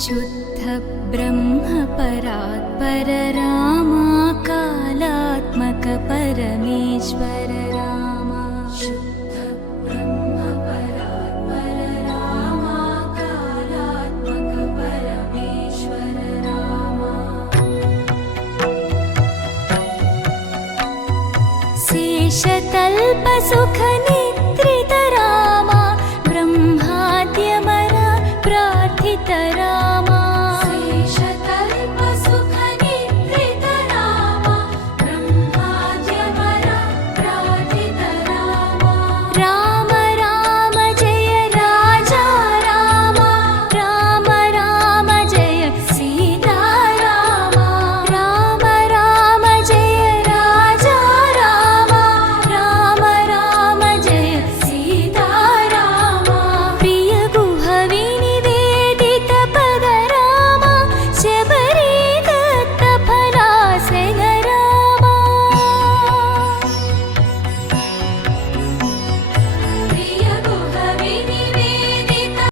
शुद्ध ब्रह्म परात्पर रामा कालात्मक परमेश्वर रामा शुद्ध ब्रह्म परात्पर रामा कालात्मक परमेश्वर रामा शेषतल्प सुख